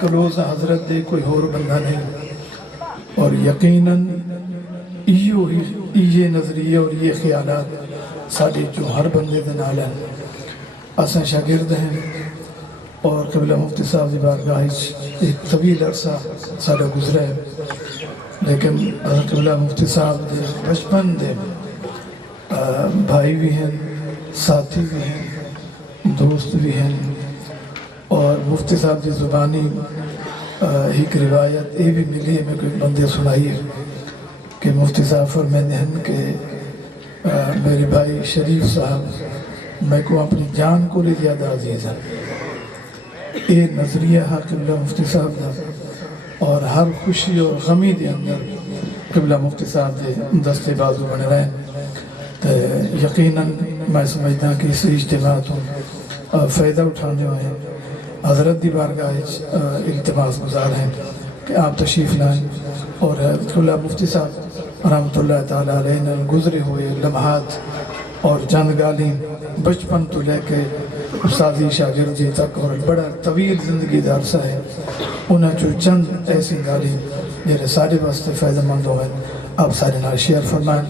Close حضرت دے کوئی اور بندہ نہیں، اور یقیناً یہ نظریے اور یہ خیالات سارے جو ہر بندے دے نال ہیں۔ اساں شاگرد ہیں اور قبلہ مفتی صاحب دی بارگاہ ایک طویل عرصہ سارا گزرا ہے، لیکن قبلہ مفتی صاحب دے بچپن دے بھائی بھی ہیں، ساتھی بھی ہیں، دوست بھی ہیں، اور مفتی صاحب دی زبانی ایک روایت یہ بھی ملی ہے، میں کوئی بندے سنائی ہے کہ مفتی صاحب فرماتے ہیں کہ میرے بھائی شریف صاحب میں کو اپنی جان کو لے زیادہ عزیز ہے۔ یہ نظریہ ہے قبلہ مفتی صاحب دا، اور ہر خوشی اور غمی دے اندر قبلہ مفتی صاحب دے دستے بازو بنے رہے۔ تو یقیناً میں سمجھتا کہ اس اجتماع تو فائدہ اٹھانے ہوئے حضرت دی بارگاہ التماس گزار ہیں کہ آپ تشریف لائیں، اور قبلہ مفتی صاحب رحمۃ اللہ تعالیٰ علیہ نے گزرے ہوئے لمحات اور چند گالی بچپن تو لے کے استادی شاگردی تک اور بڑا طویل زندگی دا عرصہ ہے، انہاں جو چند ایسی گالی میرے سارے واسطے فائدہ مند ہوئے، آپ سارے نال شیئر فرمائیں۔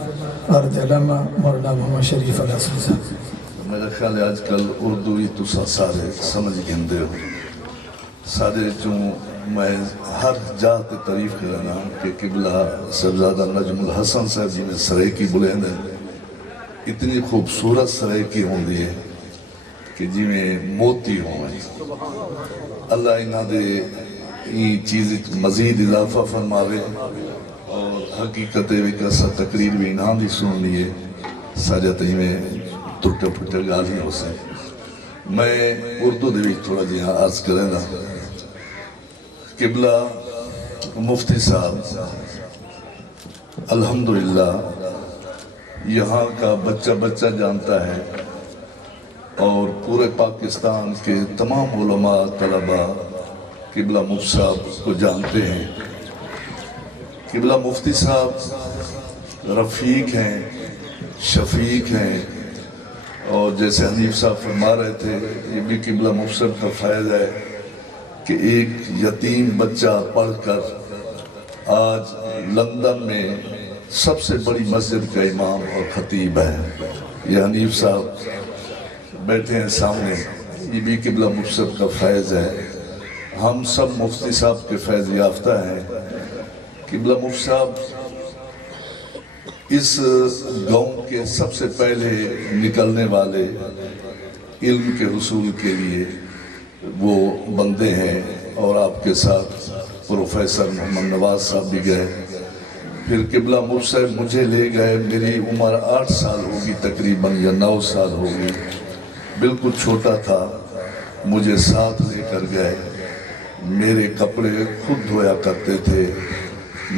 عرض علامہ مولانا محمد شریف الحسن صاحب۔ میرا خیال ہے آج کل اردو ہی تسا سارے سمجھ گندے ہو، سارے چوں میں ہر جات تعریف کرنا کہ قبلہ صاحبزادہ نجم الحسن صاحب جی نے سرائکی بلند ہیں، اتنی خوبصورت سرائکی ہوندی ہے کہ جی میں موتی ہوئے۔ اللہ انہاں دے یہ چیز مزید اضافہ فرماوے، اور حقیقت ایک ایسا تقریر بھی انہاں دی سن لیے ساجہ تھی میں ٹوٹے پھٹے گالی ہو سے۔ میں اردو دے بھی تھوڑا جی عرض کریں گا۔ قبلہ مفتی صاحب الحمدللہ یہاں کا بچہ بچہ جانتا ہے، اور پورے پاکستان کے تمام علماء طلباء قبلہ مفتی صاحب کو جانتے ہیں۔ قبلہ مفتی صاحب رفیق ہیں، شفیق ہیں، اور جیسے حنیف صاحب فرما رہے تھے یہ بھی قبلہ مفتی صاحب کا فیض ہے کہ ایک یتیم بچہ پڑھ کر آج لندن میں سب سے بڑی مسجد کا امام اور خطیب ہے۔ یہ حنیف صاحب بیٹھے ہیں سامنے، یہ بھی قبلہ مفتی صاحب کا فیض ہے۔ ہم سب مفتی صاحب کے فیض یافتہ ہیں۔ قبلہ مفتی صاحب اس گاؤں کے سب سے پہلے نکلنے والے علم کے حصول کے لیے وہ بندے ہیں، اور آپ کے ساتھ پروفیسر محمد نواز صاحب بھی گئے۔ پھر قبلہ مفتی صاحب مجھے لے گئے، میری عمر 8 سال ہوگی تقریباً یا 9 سال ہوگی، بالکل چھوٹا تھا، مجھے ساتھ لے کر گئے۔ میرے کپڑے خود دھویا کرتے تھے،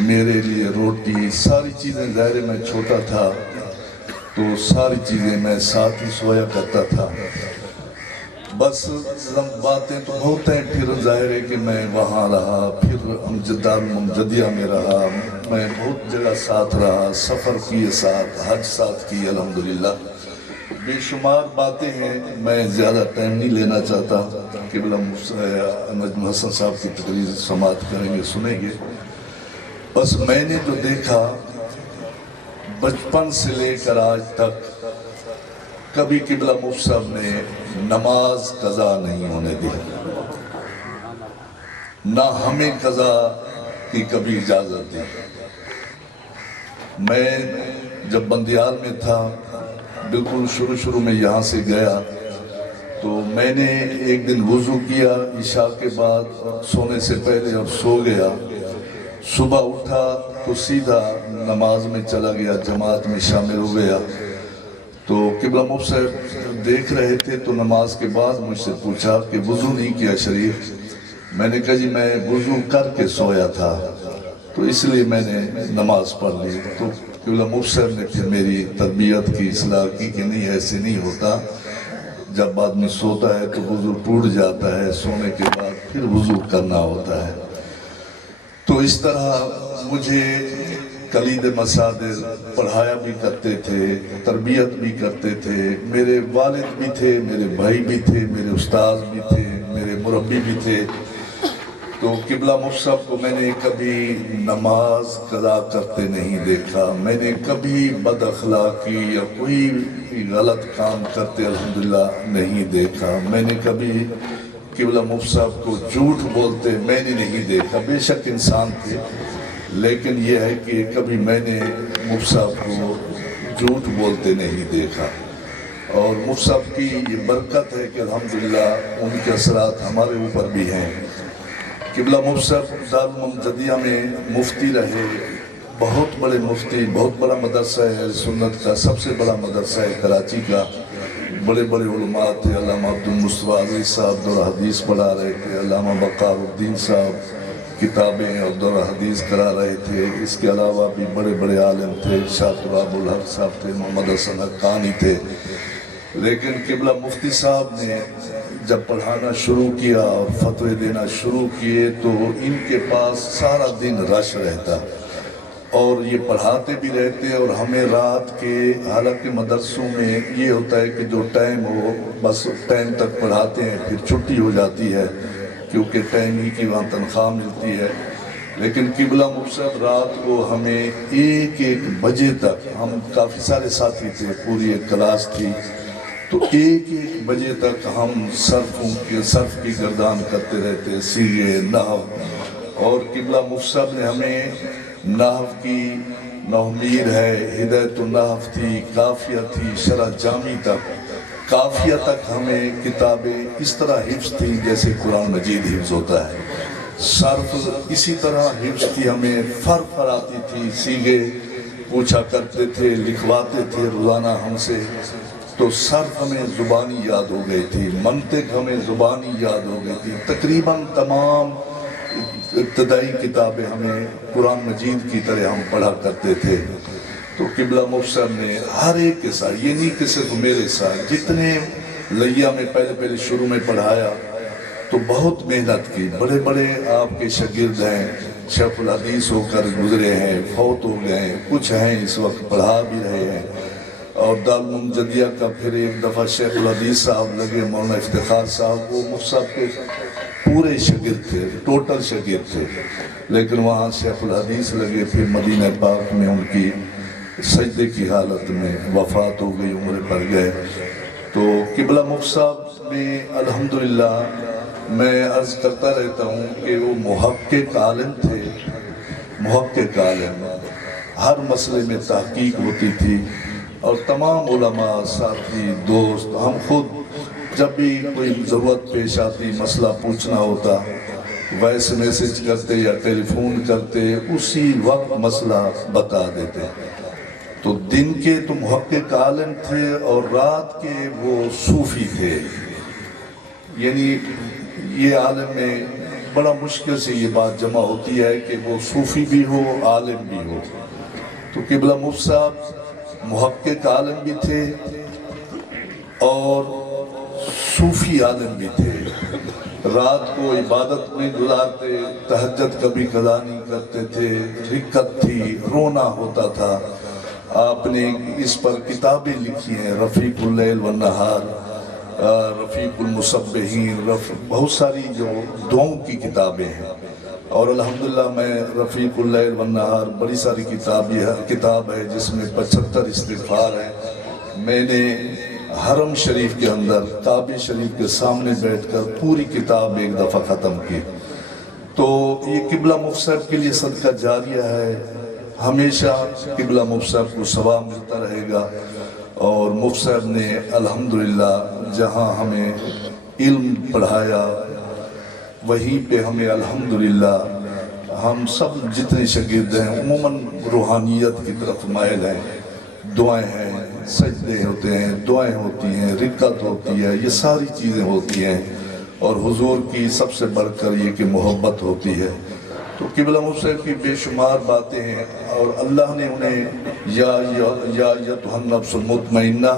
میرے لیے روٹی ساری چیزیں، ظاہر میں چھوٹا تھا تو ساری چیزیں میں ساتھ ہی سویا کرتا تھا۔ بس باتیں تو بہت ہیں، پھر ظاہر ہے کہ میں وہاں رہا، پھر امجدار ممجدیہ میں رہا، میں بہت جگہ ساتھ رہا، سفر کیے ساتھ، حج ساتھ کی الحمدللہ۔ بے شمار باتیں ہیں، میں زیادہ ٹائم نہیں لینا چاہتا۔ قبلہ نجم حسن صاحب کی تقریر سماعت کریں گے، سنیں گے۔ بس میں نے جو دیکھا بچپن سے لے کر آج تک، کبھی قبلہ مفتی صاحب نے نماز قضا نہیں ہونے دی، نہ ہمیں قضا کی کبھی اجازت دی۔ میں جب بندیال میں تھا، بالکل شروع میں یہاں سے گیا، تو میں نے ایک دن وضو کیا عشاء کے بعد سونے سے پہلے، اور سو گیا۔ صبح اٹھا تو سیدھا نماز میں چلا گیا، جماعت میں شامل ہو گیا۔ تو قبلہ مفتی صاحب دیکھ رہے تھے، تو نماز کے بعد مجھ سے پوچھا کہ وضو نہیں کیا شریف؟ میں نے کہا جی میں وضو کر کے سویا تھا، تو اس لیے میں نے نماز پڑھ لی۔ تو قبلہ مفتی صاحب نے پھر میری تربیت کی، اصلاح کی کہ نہیں ایسے نہیں ہوتا، جب آدمی سوتا ہے تو وضو ٹوٹ جاتا ہے، سونے کے بعد پھر وضو کرنا ہوتا ہے۔ تو اس طرح مجھے کلید مساجد پڑھایا بھی کرتے تھے، تربیت بھی کرتے تھے، میرے والد بھی تھے، میرے بھائی بھی تھے، میرے استاد بھی تھے، میرے مربی بھی تھے۔ تو قبلہ مفتی صاحب کو میں نے کبھی نماز قضا کرتے نہیں دیکھا، میں نے کبھی بد اخلاقی یا کوئی غلط کام کرتے الحمدللہ نہیں دیکھا، میں نے کبھی قبلہ مفتی صاحب کو جھوٹ بولتے میں نے نہیں دیکھا، بے شک انسان تھے، لیکن یہ ہے کہ کبھی میں نے مفتی صاحب کو جھوٹ بولتے نہیں دیکھا۔ اور مفتی صاحب کی یہ برکت ہے کہ الحمدللہ ان کے اثرات ہمارے اوپر بھی ہیں۔ قبلہ مفتی صاحب دارالعلوم جدیہ میں مفتی رہے، بہت بڑے مفتی، بہت بڑا مدرسہ ہے سنت کا، سب سے بڑا مدرسہ ہے کراچی کا، بڑے بڑے علماء تھے، علامہ عبدالمصطفیٰ عزیز صاحب دور حدیث پڑھا رہے تھے، علامہ بقار الدین صاحب کتابیں اور دور حدیث کرا رہے تھے، اس کے علاوہ بھی بڑے بڑے عالم تھے، شاہ تراب الحق صاحب تھے، محمد حسن حقانی تھے، لیکن قبلہ مفتی صاحب نے جب پڑھانا شروع کیا اور فتوے دینا شروع کیے تو ان کے پاس سارا دن رش رہتا اور یہ پڑھاتے بھی رہتے، اور ہمیں رات کے حالانکہ مدرسوں میں یہ ہوتا ہے کہ جو ٹائم ہو بس ٹائم تک پڑھاتے ہیں، پھر چھٹی ہو جاتی ہے کیونکہ ٹائم ہی کی وہاں تنخواہ ملتی ہے، لیکن قبلہ مفتی صاحب رات کو ہمیں 1 بجے تک، ہم کافی سارے ساتھی تھے، پوری ایک کلاس تھی، تو 1 بجے تک ہم صرف کی گردان کرتے رہتے، سیغے نحو، اور قبلہ مفتی صاحب نے ہمیں نحو کی نحومیر ہے، ہدایت النحو تھی، کافیہ تھی، شرح جامی تک، کافیہ تک ہمیں کتابیں اس طرح حفظ تھی جیسے قرآن مجید حفظ ہوتا ہے، صرف اسی طرح حفظ تھی، ہمیں فر آتی تھی، سیغے پوچھا کرتے تھے، لکھواتے تھے روزانہ ہم سے، تو صرف ہمیں زبانی یاد ہو گئی تھی، منطق ہمیں زبانی یاد ہو گئی تھی، تقریباً تمام ابتدائی کتابیں ہمیں قرآن مجید کی طرح ہم پڑھا کرتے تھے۔ تو قبلہ مفتی صاحب نے ہر ایک کے ساتھ، یہ نہیں کہ صرف میرے ساتھ، جتنے لیا میں پہلے شروع میں پڑھایا تو بہت محنت کی، بڑے بڑے آپ کے شاگرد ہیں، شیخ الحدیث ہو کر گزرے ہیں، فوت ہو گئے ہیں، کچھ ہیں اس وقت پڑھا بھی رہے ہیں، اور دارالعلوم جدیہ کا پھر ایک دفعہ شیخ الحدیث صاحب لگے، مولانا افتخار صاحب، وہ مفتی صاحب کے پورے شاگرد تھے، ٹوٹل شاگرد تھے، لیکن وہاں شیخ الحدیث لگے، پھر مدینہ پاک میں ان کی سجدے کی حالت میں وفات ہو گئی، عمر پر گئے۔ تو قبلہ مفتی صاحب میں الحمدللہ میں عرض کرتا رہتا ہوں کہ وہ محقق عالم تھے، محقق عالم، ہر مسئلے میں تحقیق ہوتی تھی، اور تمام علماء، ساتھی، دوست، ہم خود جب بھی کوئی ضرورت پیش آتی، مسئلہ پوچھنا ہوتا، وائس میسج کرتے یا ٹیلی فون کرتے، اسی وقت مسئلہ بتا دیتے۔ تو دن کے تو محقق عالم تھے اور رات کے وہ صوفی تھے، یعنی یہ عالم میں بڑا مشکل سے یہ بات جمع ہوتی ہے کہ وہ صوفی بھی ہو، عالم بھی ہو۔ تو قبلہ مفتی صاحب محقق عالم بھی تھے اور صوفی عالم بھی تھے، رات کو عبادت میں گزارتے، تہجد کبھی قضا نہیں کرتے تھے، رکعت تھی، رونا ہوتا تھا۔ آپ نے اس پر کتابیں لکھی ہیں، رفیق اللیل والنہار، رفیق المصبحین، بہت ساری جو دعاؤں کی کتابیں ہیں، اور الحمدللہ میں رفیق اللیل والنہار بڑی ساری کتاب ہے جس میں 75 استغفار ہیں، میں نے حرم شریف کے اندر کعبہ شریف کے سامنے بیٹھ کر پوری کتاب ایک دفعہ ختم کی۔ تو یہ قبلہ مفتی صاحب کے لیے صدقہ جاریہ ہے، ہمیشہ قبلہ مفتی صاحب کو ثواب ملتا رہے گا، اور مفتی صاحب نے الحمدللہ جہاں ہمیں علم پڑھایا وہیں پہ ہمیں الحمدللہ ہم سب جتنے شاگرد ہیں عموماً روحانیت کی طرف مائل ہیں، دعائیں ہیں، سجدے ہوتے ہیں، دعائیں ہوتی ہیں، رکعت ہوتی ہے، یہ ساری چیزیں ہوتی ہیں، اور حضور کی سب سے بڑھ کر یہ کہ محبت ہوتی ہے۔ تو قبلہ مفتی صاحب کی بے شمار باتیں ہیں، اور اللہ نے انہیں یا ایتھا النفس المطمئنہ،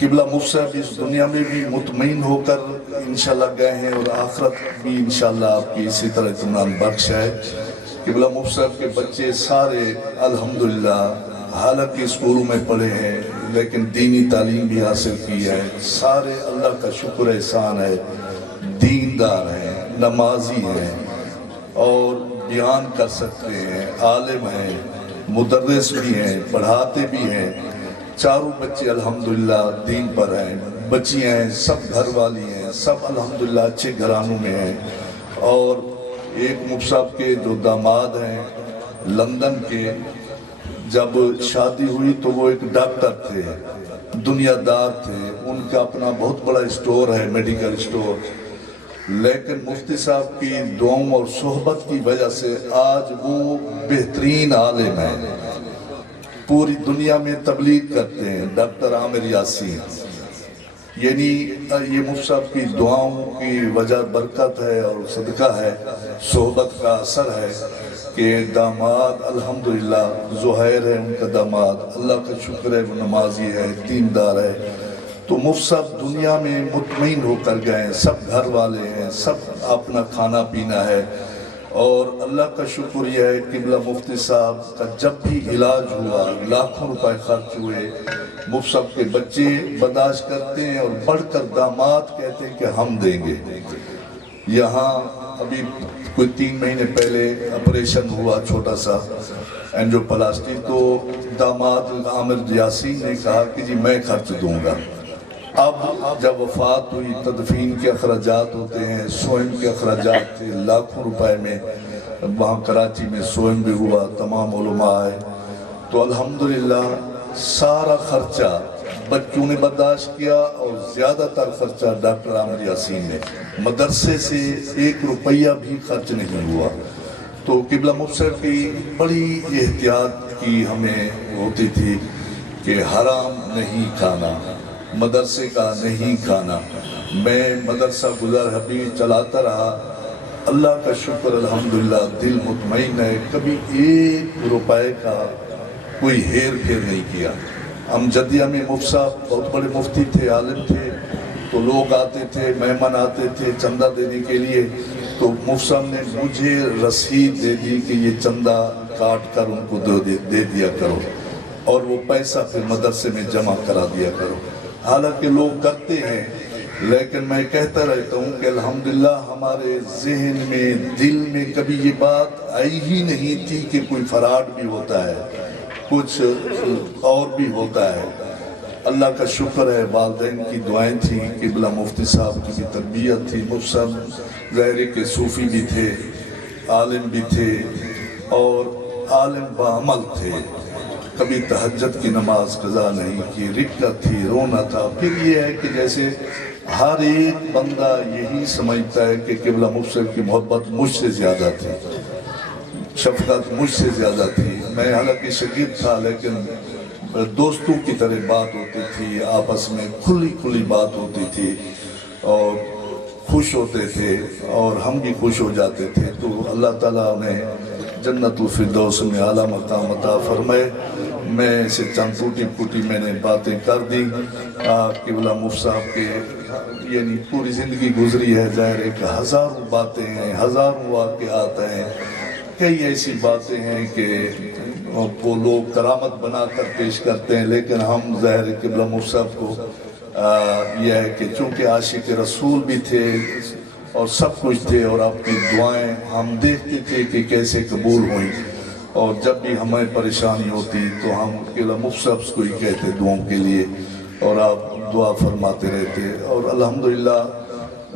قبلہ مفتی صاحب اس دنیا میں بھی مطمئن ہو کر انشاءاللہ گئے ہیں، اور آخرت بھی انشاءاللہ آپ کی اسی طرح اطمینان بخش ہے۔ قبلہ مفتی صاحب کے بچے سارے الحمدللہ حالانکہ اسکولوں میں پڑھے ہیں لیکن دینی تعلیم بھی حاصل کی ہے، سارے اللہ کا شکر احسان ہے، دیندار ہیں، نمازی ہیں اور بیان کر سکتے ہیں، عالم ہیں، مدرس بھی ہیں، پڑھاتے بھی ہیں، چاروں بچے الحمدللہ دین پر ہیں، بچیاں ہیں، سب گھر والی ہیں، سب الحمدللہ اچھے گھرانوں میں ہیں۔ اور ایک مفتی صاحب کے جو داماد ہیں لندن کے، جب شادی ہوئی تو وہ ایک ڈاکٹر تھے، دنیا دار تھے، ان کا اپنا بہت بڑا اسٹور ہے، میڈیکل اسٹور، لیکن مفتی صاحب کی دعاؤں اور صحبت کی وجہ سے آج وہ بہترین عالم ہیں، پوری دنیا میں تبلیغ کرتے ہیں، ڈاکٹر عامر یاسین۔ یعنی یہ مفتی صاحب کی دعاؤں کی وجہ برکت ہے اور صدقہ ہے، صحبت کا اثر ہے کہ داماد الحمدللہ زہیر ہے ان کا داماد، اللہ کا شکر ہے وہ نمازی ہے، دیندار ہے۔ تو مفتی صاحب دنیا میں مطمئن ہو کر گئے ہیں، سب گھر والے ہیں، سب اپنا کھانا پینا ہے۔ اور اللہ کا شکر یہ ہے قبلہ مفتی صاحب کا جب بھی علاج ہوا، لاکھوں روپے خرچ ہوئے، مفتی صاحب کے بچے برداشت کرتے ہیں اور بڑھ کر داماد کہتے ہیں کہ ہم دیں گے۔ یہاں ابھی کوئی 3 مہینے پہلے آپریشن ہوا چھوٹا سا اینجیوپلاسٹی، تو داماد عامر یاسین نے کہا کہ جی میں خرچ دوں گا۔ اب جب وفات ہوئی، تدفین کے اخراجات ہوتے ہیں، سوئم کے اخراجات تھے لاکھوں روپے میں، وہاں کراچی میں سوئم بھی ہوا، تمام علماء آئے، تو الحمدللہ سارا خرچہ بچوں نے برداشت کیا اور زیادہ تر خرچہ ڈاکٹر عامر یاسین نے، مدرسے سے 1 روپیہ بھی خرچ نہیں ہوا۔ تو قبلہ مفتی صاحب کی بڑی احتیاط کی ہمیں ہوتی تھی کہ حرام نہیں کھانا، مدرسے کا نہیں کھانا۔ میں مدرسہ گزار حبیب چلاتا رہا، اللہ کا شکر الحمدللہ دل مطمئن ہے، کبھی 1 روپے کا کوئی ہیر پھیر نہیں کیا۔ امجدیہ میں مفتی صاحب بہت بڑے مفتی تھے، عالم تھے، تو لوگ آتے تھے، مہمان آتے تھے چندہ دینے کے لیے، تو مفتی صاحب نے مجھے رسید دے دی کہ یہ چندہ کاٹ کر ان کو دے دیا کرو اور وہ پیسہ پھر مدرسے میں جمع کرا دیا کرو۔ حالانکہ لوگ کرتے ہیں، لیکن میں کہتا رہتا ہوں کہ الحمدللہ ہمارے ذہن میں، دل میں کبھی یہ بات آئی ہی نہیں تھی کہ کوئی فراڈ بھی ہوتا ہے، کچھ اور بھی ہوتا ہے۔ اللہ کا شکر ہے، والدین کی دعائیں تھیں، قبلہ مفتی صاحب کی بھی تربیت تھی۔ مفتی صاحب ظاہر کے صوفی بھی تھے، عالم بھی تھے اور عالم بعمل تھے، کبھی تہجد کی نماز قضا نہیں کی، رکعت تھی، رونا تھا۔ پھر یہ ہے کہ جیسے ہر ایک بندہ یہی سمجھتا ہے کہ قبلہ مفتی صاحب کی محبت مجھ سے زیادہ تھی، شفقت مجھ سے زیادہ تھی۔ میں حالانکہ شاگرد تھا، لیکن دوستوں کی طرح بات ہوتی تھی، آپس میں کھلی بات ہوتی تھی اور خوش ہوتے تھے اور ہم بھی خوش ہو جاتے تھے۔ تو اللہ تعالیٰ نے جنت الفردوس میں اعلیٰ مقام عطا فرمائے۔ میں اسے چند ٹوٹی میں نے باتیں کر دی۔ قبلہ مفتی صاحب کے یعنی پوری زندگی گزری ہے، ظاہر ہے کہ ہزاروں باتیں ہیں، ہزاروں واقعات ہیں، کئی ایسی باتیں ہیں کہ وہ لوگ کرامت بنا کر پیش کرتے ہیں، لیکن ہم ظاہر قبلہ مفتی صاحب کو یہ ہے کہ چونکہ عاشق رسول بھی تھے اور سب کچھ تھے، اور آپ کی دعائیں ہم دیکھتے تھے کہ کیسے قبول ہوئیں، اور جب بھی ہمیں پریشانی ہوتی تو ہم قبلہ مفتی صاحب کو ہی کہتے دعاؤں کے لیے، اور آپ دعا فرماتے رہتے۔ اور الحمدللہ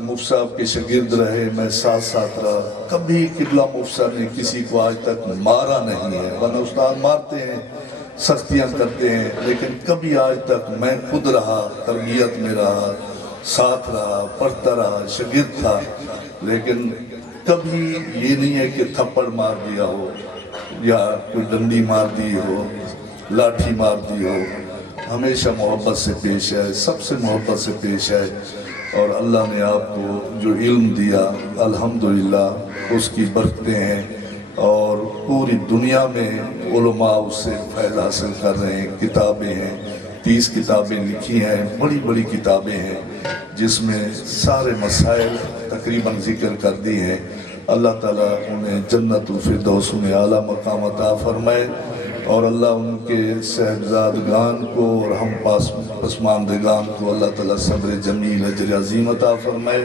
مفتی صاحب کے شاگرد رہے، میں ساتھ رہا، کبھی قبلہ مفتی صاحب نے کسی کو آج تک مارا نہیں ہے، ورنہ استاد مارتے ہیں، سختیاں کرتے ہیں، لیکن کبھی آج تک میں خود رہا، تربیت میں رہا، ساتھ رہا، پڑھتا رہا، شاگرد تھا، لیکن کبھی یہ نہیں ہے کہ تھپڑ مار دیا ہو یا کوئی ڈنڈی مار دی ہو، لاٹھی مار دی ہو۔ ہمیشہ محبت سے پیش ہے، سب سے محبت سے پیش ہے، اور اللہ نے آپ کو جو علم دیا الحمدللہ اس کی برکتیں ہیں، اور پوری دنیا میں علماء اس سے فائد حاصل کر رہے ہیں۔ کتابیں ہیں، 30 کتابیں لکھی ہیں، بڑی کتابیں ہیں، جس میں سارے مسائل تقریباً ذکر کر دی ہیں۔ اللہ تعالیٰ انہیں جنت الفردوس میں اعلیٰ مقام عطا فرمائے، اور اللہ ان کے صاحبزادگان کو اور ہم پسماندگان کو اللہ تعالیٰ صبر جمیل اجر عظیم عطا فرمائے۔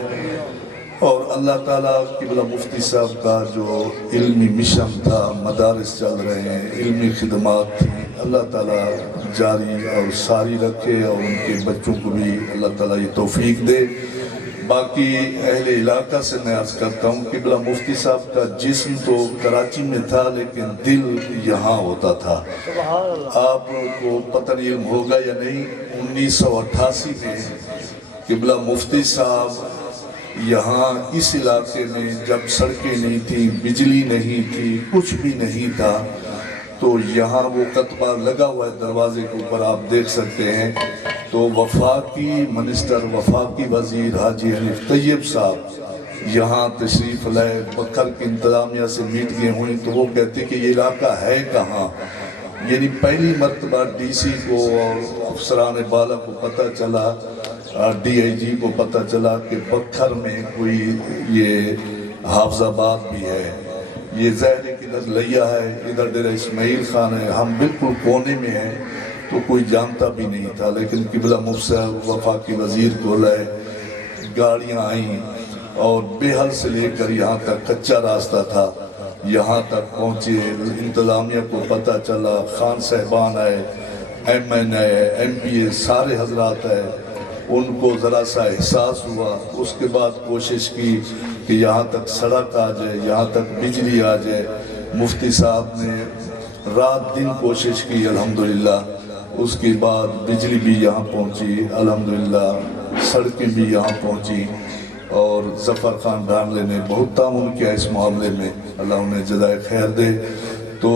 اور اللہ تعالیٰ قبلہ مفتی صاحب کا جو علمی مشن تھا، مدارس چل رہے ہیں، علمی خدمات تھی، اللہ تعالیٰ جاری اور ساری رکھے، اور ان کے بچوں کو بھی اللہ تعالیٰ یہ توفیق دے۔ باقی اہل علاقہ سے میں عرض کرتا ہوں، قبلہ مفتی صاحب کا جسم تو کراچی میں تھا لیکن دل یہاں ہوتا تھا۔ آپ کو پتہ نہیں علم ہوگا یا نہیں، 1988 میں قبلہ مفتی صاحب یہاں اس علاقے میں جب سڑکیں نہیں تھیں، بجلی نہیں تھی، کچھ بھی نہیں تھا، تو یہاں وہ کتبہ لگا ہوا ہے دروازے کے اوپر، آپ دیکھ سکتے ہیں۔ تو وفاقی منسٹر، وفاقی وزیر حاجی حنیف طیب صاحب یہاں تشریف لائے، بکھر کی انتظامیہ سے میٹنگیں ہوئیں تو وہ کہتے کہ یہ علاقہ ہے کہاں، یعنی پہلی مرتبہ ڈی سی کو اور افسران بالا کو پتہ چلا، ڈی آئی جی کو پتہ چلا کہ بکھر میں کوئی یہ حافظ آباد بھی ہے، یہ ظاہر ہے کہ ادھر لیا ہے، ادھر ڈیرہ اسماعیل خان ہے، ہم بالکل کونے میں ہیں، تو کوئی جانتا بھی نہیں تھا۔ لیکن قبلہ مفتی صاحب وفاقی وزیر کو لائے، گاڑیاں آئیں اور بہل سے لے کر یہاں تک کچا راستہ تھا، یہاں تک پہنچے، انتظامیہ کو پتہ چلا، خان صاحبان آئے، ایم این آئے، ایم پی اے، سارے حضرات آئے، ان کو ذرا سا احساس ہوا، اس کے بعد کوشش کی کہ یہاں تک سڑک آ جائے، یہاں تک بجلی آ جائے۔ مفتی صاحب نے رات دن کوشش کی، الحمدللہ، اس کے بعد بجلی بھی یہاں پہنچی، الحمدللہ سڑکیں بھی یہاں پہنچی، اور ظفر خان ڈھانلے نے بہت تعاون کیا اس معاملے میں، اللہ انہیں جزائے خیر دے۔ تو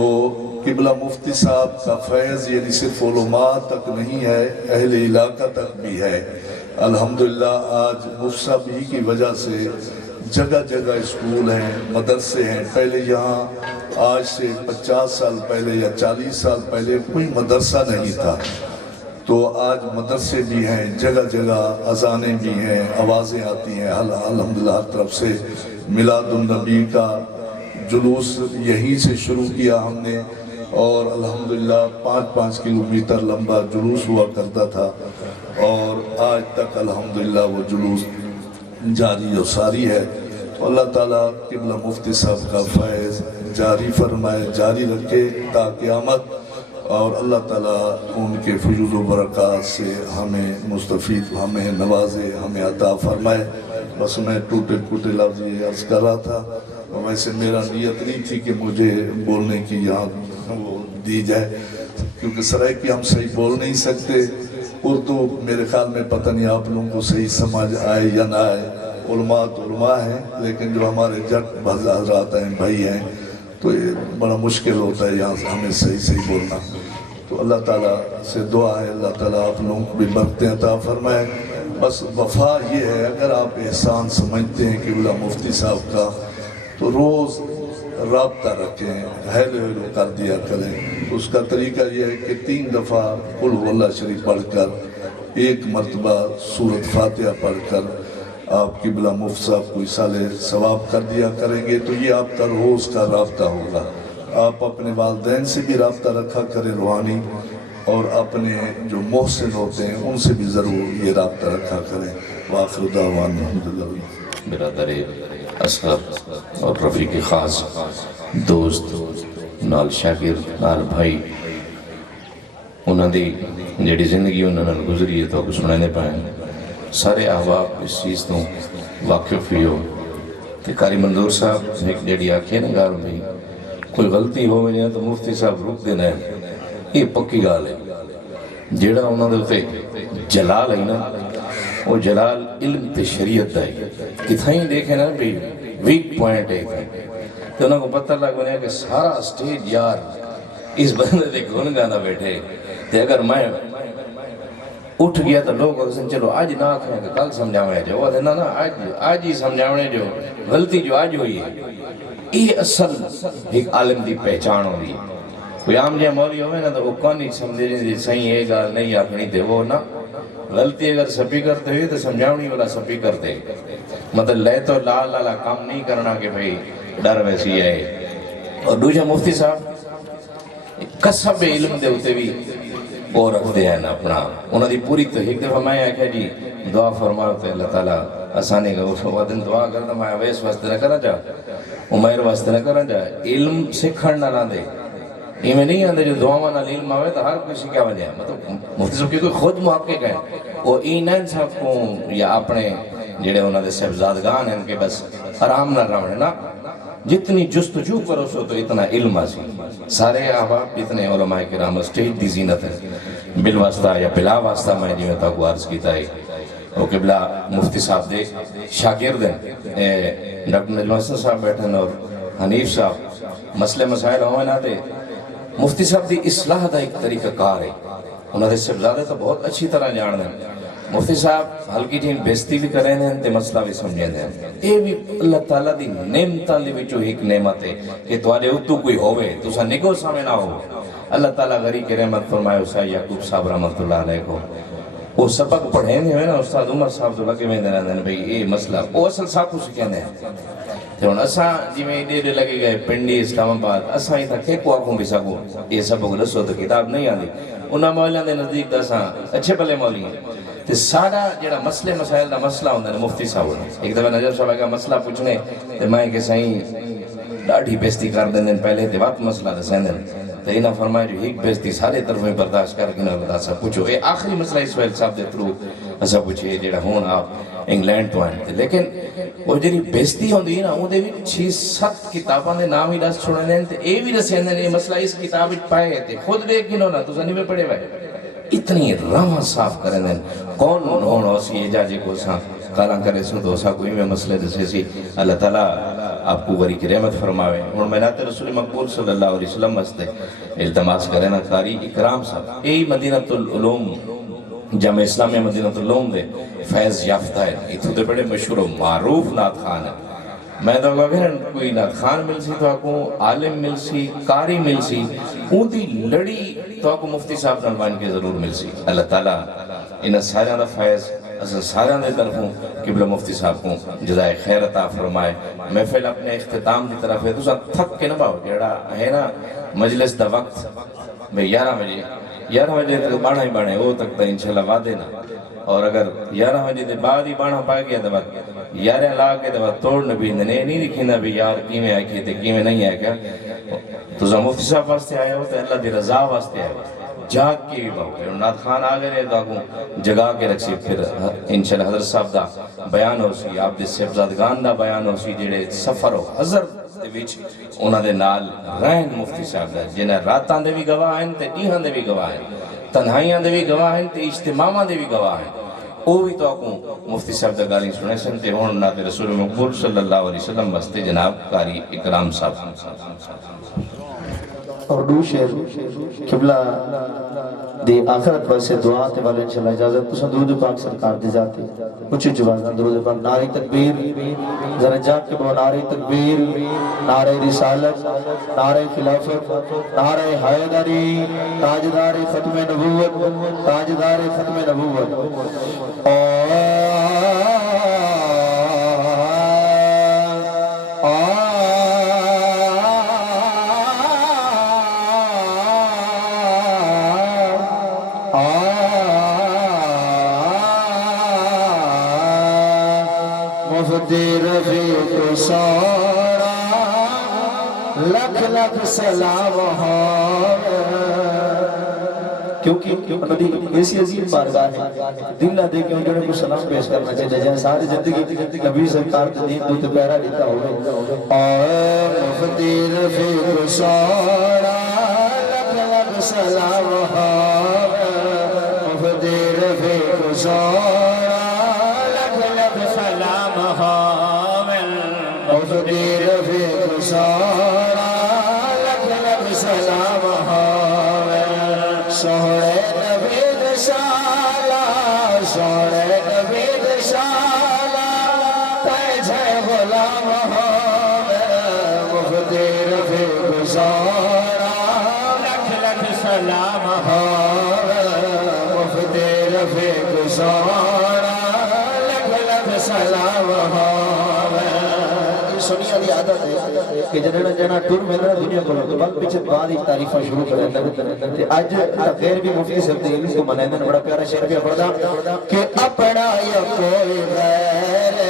قبلہ مفتی صاحب کا فیض یعنی صرف علماء تک نہیں ہے، اہل علاقہ تک بھی ہے۔ الحمدللہ آج مفتی صاحب ہی کی وجہ سے جگہ جگہ اسکول ہیں، مدرسے ہیں۔ پہلے یہاں آج سے 50 سال پہلے یا 40 سال پہلے کوئی مدرسہ نہیں تھا، تو آج مدرسے بھی ہیں، جگہ جگہ اذانیں بھی ہیں، آوازیں آتی ہیں، الحمدللہ ہر طرف سے۔ میلاد النبی کا جلوس یہیں سے شروع کیا ہم نے، اور الحمدللہ 5-5 کلومیٹر لمبا جلوس ہوا کرتا تھا، اور آج تک الحمدللہ وہ جلوس جاری و ساری ہے۔ تو اللہ تعالیٰ قبلہ مفتی صاحب کا فیض جاری فرمائے، جاری رکھے تا قیامت، اور اللہ تعالیٰ ان کے فیوز و برکات سے ہمیں مستفید، ہمیں نوازے، ہمیں عطا فرمائے۔ بس میں ٹوٹے پھوٹے لفظ یہ عرض کر رہا تھا، اور ویسے میرا نیت نہیں تھی کہ مجھے بولنے کی یہاں وہ دی جائے، کیونکہ سرائکی ہم صحیح بول نہیں سکتے، اردو میرے خیال میں پتہ نہیں آپ لوگوں کو صحیح سمجھ آئے یا نہ آئے۔ علماء تو علماء ہیں، لیکن جو ہمارے جٹ حضرات ہیں، بھائی ہیں، تو یہ بڑا مشکل ہوتا ہے یہاں سے ہمیں صحیح بولنا۔ تو اللہ تعالیٰ سے دعا ہے، اللہ تعالیٰ آپ لوگوں کو بھی برکتیں عطا فرمائے۔ بس وفا یہ ہے، اگر آپ احسان سمجھتے ہیں قبلہ مفتی صاحب کا، تو روز رابطہ رکھیں، ہیلو کر دیا کریں۔ اس کا طریقہ یہ ہے کہ 3 دفعہ قل هو اللہ شریف پڑھ کر، 1 مرتبہ سورۃ فاتحہ پڑھ کر آپ قبلہ مفتی صاحب کو اصال ثواب کر دیا کریں گے، تو یہ آپ کا روز کا رابطہ ہوگا۔ آپ اپنے والدین سے بھی رابطہ رکھا کریں روحانی، اور اپنے جو محسن ہوتے ہیں ان سے بھی ضرور یہ رابطہ رکھا کریں۔ وآخر دعوانا الحمدللہ۔ برادر اصحاب اور رفیق خاص، دوست نال شاگرد نال بھائی، انہوں دی جڑی زندگی انہوں نے گزری ہے تو کچھ سنانے پائیں، سارے احباب اس چیز تو واقف ہوئی ہو کہ قاری منظور صاحب ایک جڑی آکھی ہے نا گال میں کوئی غلطی ہو میں تو مفتی صاحب روک دینا ہے، یہ پکی گال ہے۔ جیڑا انہوں نے ہوتے جلال ہے نا، وہ جلال علم تے شریعت دا ہے، کتھائیں دیکھیں نا بھی ویک پوائنٹ ہے، تو انہوں کو پتہ لگ بنیا کہ سارا سٹیج یار اس بندے دے گھن گانا بیٹھے، تے اگر میں اٹھ گیا تو لوگ اگر چلو آج نہ کھائیں کہ کل سمجھاویں جو، وہ دینا نا آج ہی سمجھاویں جو، غلطی جو آج ہوئی ہے، یہ اصل ایک عالم دی پہچان ہوئی ہے۔ کوئی عام جہاں مولی ہوئے نا تو وہ کون نہیں سمجھے جی صحیح ہے گال نہیں آکھنی تھے، وہ نا غلطی اگر سپی کرتے ہوئے تو سمجھاونی والا سپی کرتے، مطلب لے تو لال لالا کام نہیں کرنا کہ بھئی ڈر ویسی ہے۔ اور دوسرا مفتی صاحب قصب علم دے ہوتے بھی وہ رکھتے ہیں اپنا، انہوں نے پوری تو ایک دفعہ میں آکھا جی دعا فرماؤ تو اللہ تعالیٰ اسانے کا اس وقت دعا کرنا میں ویس واسطے نہ کرنا چاہ عمیر واسطے نہ کرنا چاہ علم سکھڑ نہ لاندے ایمیں نہیں آندے جو دعاواں نال علم آوے تو ہر کوئی سکھا وجہ ہے مطلب مفتی صاحب کوئی خود محقق ہے وہ اینین صاحب کو یا اپنے جڑے انہوں نے صاحبزادگان ہیں کہ بس آرام نہ رہنے نا جتنی جستجو کرو سو تو اتنا علم آسی سارے احباب اتنے علماء کرام اسٹیج دی زینت ہے بالواسطہ یا بلا واسطہ میں جو تک عرض کیتا ہے وہ قبلہ مفتی صاحب دے شاگرد ہیں ڈاکٹر نجم حسن صاحب بیٹھن اور حنیف صاحب مسئلے مسائل ہوئے نہ دے مفتی صاحب دی اصلاح دا ایک طریقہ کار ہے انہوں نے صاحبزادے تو بہت اچھی طرح جان دیں مفتی صاحب ہلکی جی بیزتی بھی کریں ہیں تے مسئلہ بھی سمجھیں ہیں یہ بھی اللہ تعالیٰ دی نعمتاں دی وچوں ایک نعمت ہے کہ تواڈے اتو کوئی ہوئے تو سا نگو سامنے نہ ہو اللہ تعالیٰ غری کے رحمت فرمائے اسا یعقوب صاحب رحمت اللہ علیہ کو وہ سبق پڑھیں ہوئے نا استاد عمر صاحب تو لگے میں دینا دینا بھئی یہ مسئلہ وہ اصل صاحب کو سکھیں ہیں تو اساں جی میں ڈیڑے لگے گئے پنڈی اسلام آباد اساں ہی تھا کہ کو آنکھوں بھی سکوں یہ سبق رسو تو کتاب نہیں آدھی انہاں مولیاں دے نزدیک دساں اچھے پلے مولی ہیں تو سارا جڑا مسئلے مسائل دا مسئلہ ہوندہ ہے مفتی صاحب ہونا ایک دفعہ نجم صاحب کا مسئلہ پوچھنے تو میں کہ سائیں ڈاڑھی بیستی کر دیں پہلے تو وقت مسئلہ دسیں دیں تو انہاں فرمایا جو ایک بیستی سارے طرفیں برداشت کر کے نہ بتا سا پوچھو یہ آخری مسئلہ اسوائل صاحب دے تھرو ایسا پوچھے جڑا ہون آپ انگلینڈ تو آئیں تھے لیکن وہ جڑی بیستی ہوندی ہے نا وہ دے بھی 6-7 کتاباں دے نام ہی دس چھوڑے دیں تو اے بھی دسیں دیں یہ مسئلہ اس کتاب پائے تھے خود دیکھ گنو نا تو سنی میں پڑے ہوئے اتنی راہ صاف کریں دیں کون ہونا اسی اجازے کو ساں کالاں کرے سو تو سا کوئی میں مسئلے دسے سی اللہ تعالیٰ آپ کو غری کی رحمت فرماوے اور میں نات رسول مقبول صلی اللہ علیہ وسلم واسطے التماس کریں نا قاری اکرام صاحب اے مدینۃ العلوم جامع اسلامیہ مدینۃ العلوم دے فیض یافتہ ہے اتھو دے بڑے مشہور و معروف نات خان ہے میں تو کہا کوئی نات خان مل سی تو آکو عالم مل سی قاری مل سی اون دی لڑی تو آکو مفتی صاحب نلوان کے ضرور مل سی اللہ تعالیٰ انہا سارے دا فیض اصلا سارے دے طرفوں قبلہ مفتی صاحب کو جزائے خیر عطا فرمائے محفل اپنے اختتام دی طرف ہے تو سا تھک کے نہ باؤ جیڑا ہے نا مجلس دا وقت بھئی 11 بجے تک بانا ہی بانا ہے وہ تک تا انشاءاللہ وعدے نا اور اگر 11 بجے دے بعد ہی بانا پائے گیا تو 11 لاغ کے تو توڑ نبی نہیں لکھینا بھی یار کیویں آئے کیے تھے کیویں نہیں آئے کیا تو زا مفتی صاحب واسطے آئے ہو تو اللہ دی رضا واسطے آئے ہو جاگ کے بھی باؤ اور نات خان آگے رہے تو آگوں جگا کے رکھ سی پھر انشاءاللہ حضرت صاحب دا بیان ہو سی آپ دے صاحبزادگان دا بیان ہو سی جڑے سفر و حضر دے وچ انہاں دے نال رہن مفتی صاحب دا جنہیں راتاں دے بھی گواہ ہیں تے ڈیہاں دے بھی گواہ ہیں تنہائیاں دے بھی گواہ ہیں تے اجتماعاں دے بھی گواہ ہیں او بھی تو آکوں مفتی صاحب دا گالی سنے سنتے ہون نات رسول مقبول صلی اللہ علیہ وسلم واسطے جناب قاری اکرام صاحب اور دوش ہے قبلہ دی آخرت واسے دعا تے والے انشاءاللہ اجازت تو درود پاک سرکار دے جاتے کچھ جواز درود پاک نعرہ تکبیر ذرا جاگ کے بول نعرہ تکبیر نعرہ رسالت نعرہ خلافت نعرہ حیدری تاجدار ختم نبوت تاجدار ختم نبوت رفیق سارا لکھ لکھ سلام کیونکہ نبی ایسی عظیم بارگاہ ہے دل نہ دے کے ان جڑے کو سلام پیش کرنا چاہیے جہاں ساری زندگی نبی سرکار تے دین دو تے پیرا لیتا ہوئے اور مفتی رفیق سارا لکھ لکھ سلام مفتی رفیق سارا لکھ لکھ سلام مفتی رفیق سارا لکھ لکھ سلام سوڑے نبی دشالا سوڑے نبی دشالا تیجھے غلام مفتی رفیق سارا لکھ لکھ سلام مفتی رفیق سارا لکھ لکھ سلام سنیا دی عادت ہے کہ جنہاں جنہاں ٹور میں رہا دنیا کو لوگ بات پیچھے بعد ہی تعریفہ شروع کریں لگتے آج غیر بھی مفتی صاحب دے کو منائندن بڑا پیارا شعر بھی پڑھا کہ اپنا یا کوئی غیر